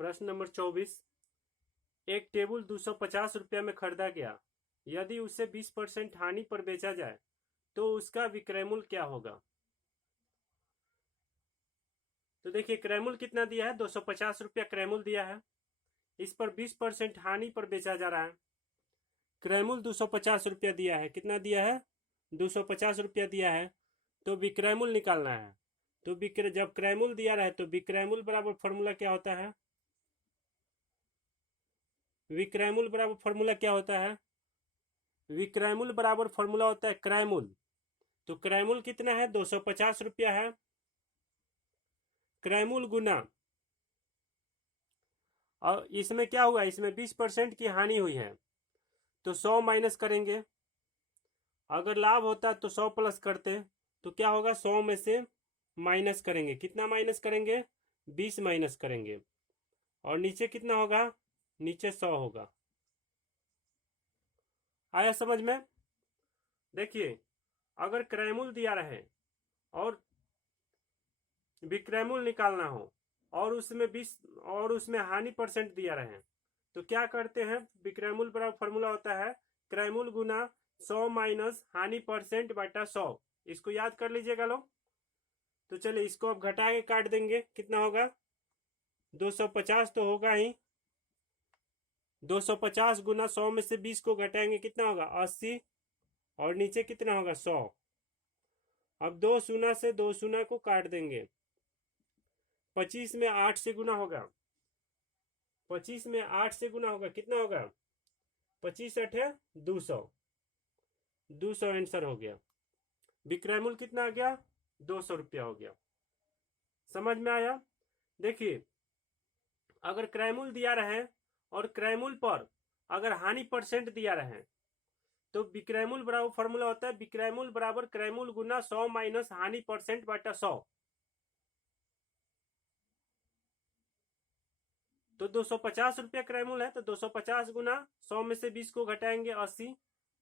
प्रश्न नंबर 24। एक टेबल 250 रुपया में खरीदा गया। यदि उसे 20% हानि पर बेचा जाए तो उसका विक्रय मूल्य क्या होगा। तो देखिए क्रय मूल्य कितना दिया है, 250 रुपया क्रय मूल्य दिया है। इस पर 20% हानि पर बेचा जा रहा है। क्रय मूल्य 250 रुपया दिया है। कितना दिया है, 250 रुपया दिया है। तो विक्रय मूल्य निकालना है। तो जब क्रय मूल्य दिया रहा है तो विक्रय मूल्य बराबर फॉर्मूला क्या होता है, विक्रय मूल्य बराबर फॉर्मूला क्या होता है, विक्रय मूल्य बराबर फॉर्मूला होता है क्रय मूल्य। तो क्रय मूल्य कितना है, 250 रुपया है। क्रय मूल्य गुना, और इसमें क्या हुआ, इसमें 20% की हानि हुई है तो 100 माइनस करेंगे। अगर लाभ होता तो 100 प्लस करते, तो क्या होगा, 100 में से माइनस करेंगे। कितना माइनस करेंगे, 20 माइनस करेंगे। और नीचे कितना होगा, नीचे 100 होगा। आया समझ में। देखिए अगर क्रय मूल्य दिया रहे और विक्रय मूल्य निकालना हो और उसमें 20 और उसमें हानि परसेंट दिया रहे तो क्या करते हैं, विक्रय मूल्य बराबर फॉर्मूला होता है क्रय मूल्य गुना 100 माइनस हानि परसेंट बटा 100। इसको याद कर लीजिएगा लोग। तो चलिए इसको अब घटा के काट देंगे, कितना होगा, 250 तो होगा ही। 250 गुना 100 में से 20 को घटाएंगे, कितना होगा, 80। और नीचे कितना होगा, 100। अब 2 शून्य से 2 शून्य को काट देंगे। 25 में 8 से गुना होगा, 25 में 8 से गुना होगा, कितना होगा, 25 8 200। 200 आंसर हो गया। विक्रय मूल्य कितना आ गया, 200 रुपया हो गया। समझ में आया। देखिए अगर क्रय मूल्य दिया रहे और क्रय मूल्य पर अगर हानि परसेंट दिया रहे तो विक्रय मूल्य बराबर फॉर्मूला होता है विक्रय मूल्य बराबर क्रय मूल्य गुना 100 माइनस हानि परसेंट बटा 100। तो 250 रुपया क्रय मूल्य है तो 250 गुना 100 में से 20 को घटाएंगे 80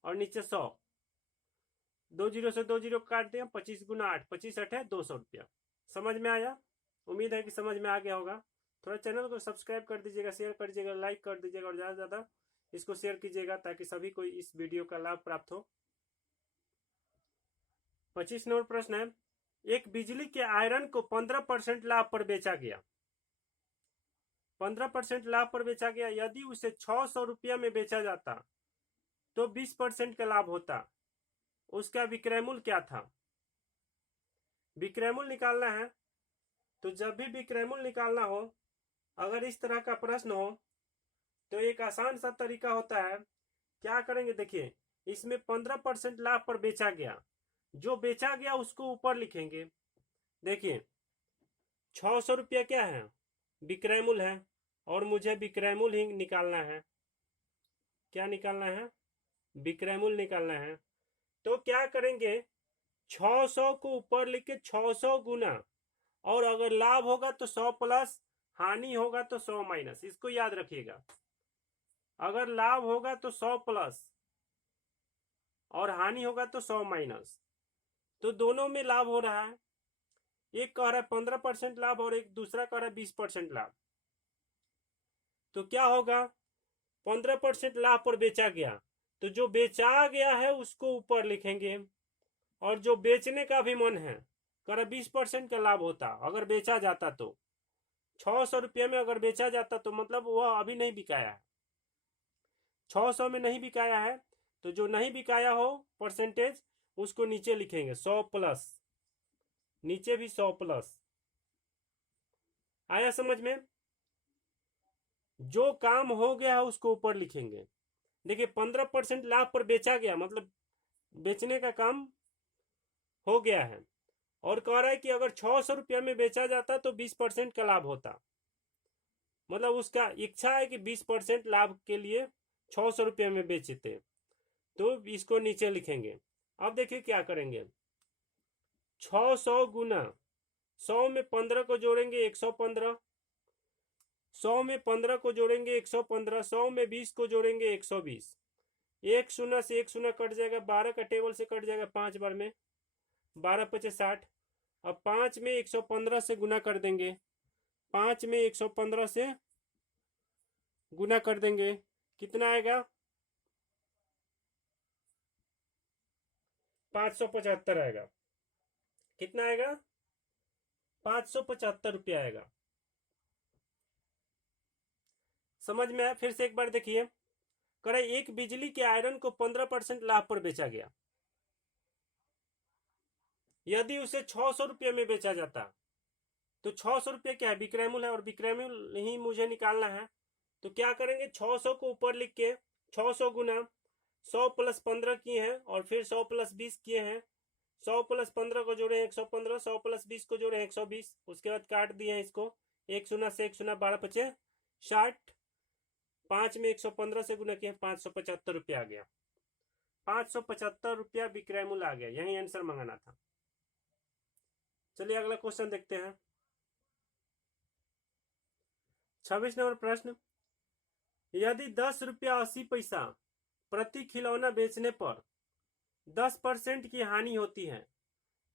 और नीचे 100। 2 जीरो से 2 जीरो काट दें, 25 गुना 8, 25 8 है 200 रुपया। समझ में आया। उम्मीद है कि समझ में आ गया होगा। थोड़ा चैनल को सब्सक्राइब कर दीजिएगा, शेयर कर दीजिएगा, लाइक कर दीजिएगा और ज़्यादा से ज़्यादा इसको शेयर कीजिएगा ताकि सभी को इस वीडियो का लाभ प्राप्त हो। 25 नंबर प्रश्न है, एक बिजली के आयरन को 15% लाभ पर बेचा गया। 15% लाभ पर बेचा गया। यदि उसे 600 रुपया में बेचा जाता तो 20% का लाभ होता। उसका विक्रय मूल्य क्या था। विक्रय मूल्य निकालना है। तो जब भी विक्रय मूल्य निकालना हो, अगर इस तरह का प्रश्न हो तो एक आसान सा तरीका होता है। क्या करेंगे, देखिए इसमें 15% लाभ पर बेचा गया, जो बेचा गया उसको ऊपर लिखेंगे। देखिए 600 रुपया क्या है, विक्रय मूल्य है और मुझे विक्रय मूल्य ही निकालना है। क्या निकालना है, विक्रय मूल्य निकालना है। तो क्या करेंगे, 600 को ऊपर लिख के 600 गुना, और अगर लाभ होगा तो 100 प्लस, हानि होगा तो 100 माइनस। इसको याद रखिएगा। अगर लाभ होगा तो 100 प्लस और हानि होगा तो 100 माइनस। तो दोनों में लाभ हो रहा है। एक कह रहा है 15% लाभ और एक दूसरा कह रहा है 20% लाभ। तो क्या होगा, 15% लाभ पर बेचा गया तो जो बेचा गया है उसको ऊपर लिखेंगे, और जो बेचने का भी मन है कर 20% का लाभ होता अगर बेचा जाता तो। 600 रुपये में अगर बेचा जाता तो मतलब वह अभी नहीं बिकाया है, 600 में नहीं बिकाया है। तो जो नहीं बिकाया हो परसेंटेज उसको नीचे लिखेंगे 100 प्लस, नीचे भी 100 प्लस। आया समझ में। जो काम हो गया है उसको ऊपर लिखेंगे। देखिए 15% लाभ पर बेचा गया मतलब बेचने का काम हो गया है, और कह रहा है कि अगर 600 रुपया में बेचा जाता तो 20% का लाभ होता। मतलब उसका इच्छा है कि 20% लाभ के लिए 600 रुपये में बेचते। तो इसको नीचे लिखेंगे। अब देखिए क्या करेंगे, 600 गुना 100 में 15 को जोड़ेंगे 115, 100 में 15 को जोड़ेंगे 115, 100 में 20 को जोड़ेंगे 120। एक शून्य से एक शून्य कट जाएगा, 12 का टेबल से कट जाएगा 5 बार में, 12 पचे 60। अब 5 में 115 से गुना कर देंगे, 5 में 115 से गुना कर देंगे, कितना आएगा 575 आएगा। कितना आएगा 575 रुपया आएगा। समझ में आया? फिर से एक बार देखिए, करे एक बिजली के आयरन को 15% लाभ पर बेचा गया। यदि उसे 600 रुपये में बेचा जाता, तो 600 रुपये क्या है, विक्रय मूल्य है, और विक्रय मूल्य ही मुझे निकालना है। तो क्या करेंगे, 600 को ऊपर लिख के 600 गुना 100 प्लस 15 किए हैं, और फिर 100 प्लस 20 किए हैं। 100 प्लस 15 को जोड़े 115, 100 प्लस 20 को जोड़े 120। उसके बाद काट दिए हैं इसको, 1 शून्य से 1 शून्य, 12 पचे 60, 5 में 115 से गुना किया, 575 रुपया आ गया। 575 रुपया विक्रय मूल्य आ गया, यही आंसर मंगाना था। चलिए अगला क्वेश्चन देखते हैं। 26 नंबर प्रश्न, यदि 10 रुपया 80 पैसा प्रति खिलौना बेचने पर 10% की हानि होती है,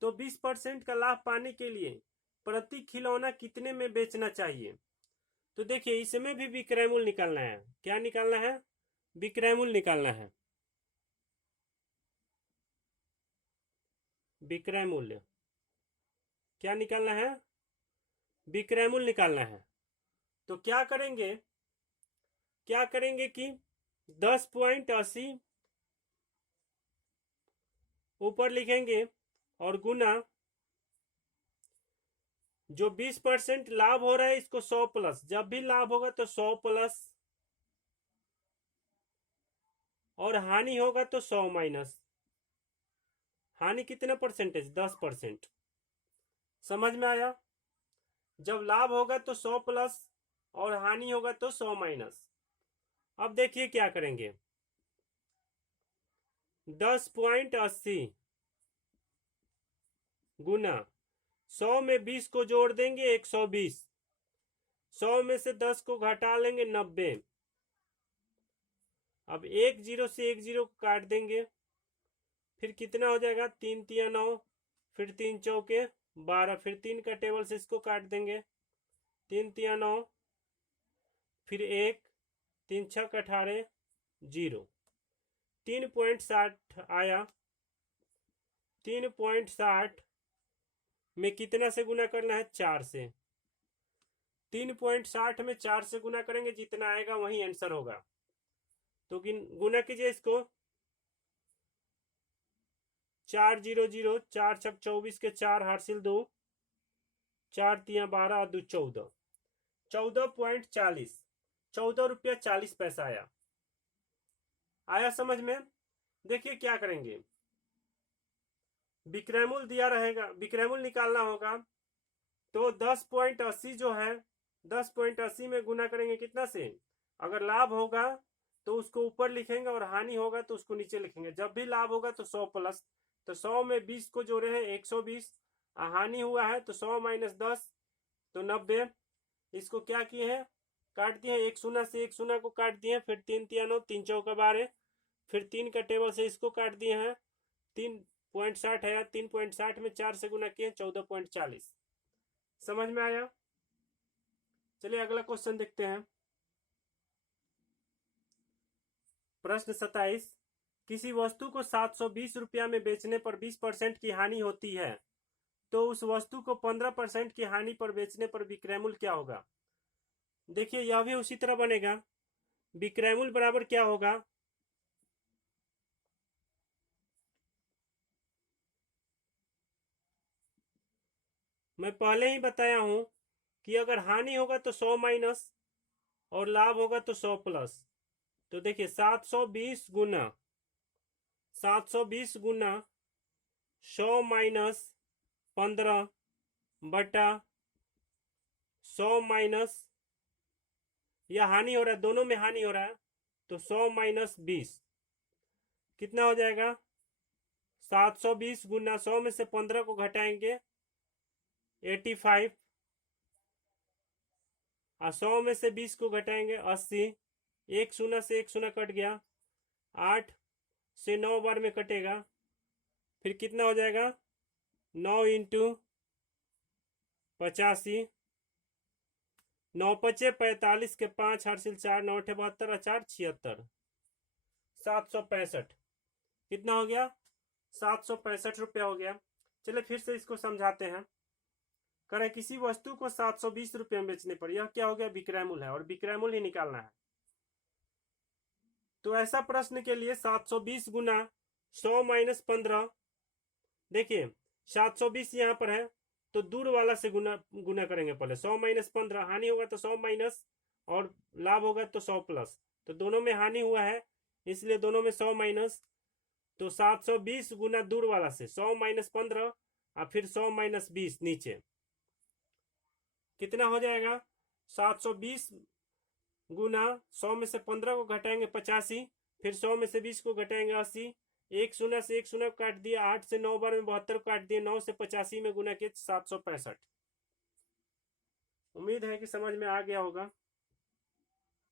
तो 20% का लाभ पाने के लिए प्रति खिलौना कितने में बेचना चाहिए? तो देखिए, इसमें भी विक्रय मूल्य निकालना है। क्या निकालना है? विक्रय मूल्य निकालना है। विक्रय मूल्य क्या निकालना है? विक्रय मूल्य निकालना है। तो क्या करेंगे कि 10.80 ऊपर लिखेंगे, और गुना जो 20% लाभ हो रहा है इसको 100 प्लस, जब भी लाभ होगा तो 100 प्लस, और हानि होगा तो 100 माइनस। हानि कितना परसेंटेज? 10%। समझ में आया? जब लाभ होगा तो 100 प्लस, और हानि होगा तो 100 माइनस। अब देखिए क्या करेंगे, 10.80 गुना 100 में 20 को जोड़ देंगे 120, 100 में से 10 को घटा लेंगे 90। अब एक जीरो से एक जीरो काट देंगे, फिर कितना हो जाएगा, 3 तिया 9, फिर 3 चौके 12, फिर 3 का टेबल से इसको काट देंगे, 3 तिया 9, फिर 1, 3 छक 18, 0। 3.60 आया। 3.60 में कितना से गुना करना है? 4 से। 3.60 में 4 से गुना करेंगे, जितना आएगा वही आंसर होगा। तो गुना कीजिए इसको, 4 0 0, 4 छक 24 के 4 हासिल 2, 4 तिया 12, 2 14, 14.40, 14 रुपया 40 पैसा आया। आया समझ में? देखिए क्या करेंगे, विक्रय मूल्य दिया रहेगा, विक्रय मूल्य निकालना होगा। तो 10.80 जो है, 10.80 में गुना करेंगे कितना से? अगर लाभ होगा तो उसको ऊपर लिखेंगे, और हानि होगा तो उसको नीचे लिखेंगे। जब भी लाभ होगा तो 100 प्लस, तो 100 में 20 को जोड़े हैं 120, हानि हुआ है तो 100 माइनस 10 तो 90। इसको क्या किए हैं, काट दिए, 1 शून्य से 1 शून्य को काट दिए, फिर 3 तिया 9, 3 चौका 12, फिर 3 का टेबल से इसको काट दिए हैं, 3.60 है, 3.60 में 4 से गुना किए 14.40। समझ में आया? चलिए अगला क्वेश्चन देखते हैं। प्रश्न 27, किसी वस्तु को 720 रुपया में बेचने पर 20% की हानि होती है, तो उस वस्तु को 15% की हानि पर बेचने पर विक्रय मूल्य क्या होगा? देखिए यह भी उसी तरह बनेगा। विक्रय मूल्य बराबर क्या होगा, मैं पहले ही बताया हूं कि अगर हानि होगा तो 100 माइनस, और लाभ होगा तो 100 प्लस। तो देखिए 720 गुना 100 माइनस 15 बटा 100 माइनस, यह हानि हो रहा है, दोनों में हानि हो रहा है, तो 100 माइनस 20 कितना हो जाएगा? 720 गुना 100 में से 15 को घटाएंगे 85, और 100 में से 20 को घटाएंगे 80, 1 शून्य से 1 शून्य कट गया, 8 से 9 बार में कटेगा, फिर कितना हो जाएगा, 9 इंटू 85, 9 पचे 45 के 5 हासिल 4 9 अठे 72 4 76 765 कितना हो गया 765 रुपया हो गया। चलिए फिर से इसको समझाते हैं। करें किसी वस्तु को 720 रुपये में बेचने पर, यह क्या हो गया विक्रय मूल्य है और विक्रय मूल्य ही निकालना है। तो ऐसा प्रश्न के लिए 720 गुना 100 माइनस 15, देखिए 720 यहाँ पर है तो दूर वाला से गुना करेंगे पहले। 100 माइनस 15, हानि होगा तो 100 माइनस और लाभ होगा तो 100 प्लस, तो दोनों में हानि हुआ है इसलिए दोनों में 100 माइनस। तो 720 गुना दूर वाला से 100 माइनस 15 और फिर 100 माइनस 20 नीचे कितना हो जाएगा 720 गुना 100 में से 15 को घटाएंगे 85, फिर 100 में से 20 को घटाएंगे 80, एक शून्य से एक शून्य काट दिया, 8 से 9 बार में 72 काट दिए, 9 से 85 में गुना के 765। उम्मीद है कि समझ में आ गया होगा।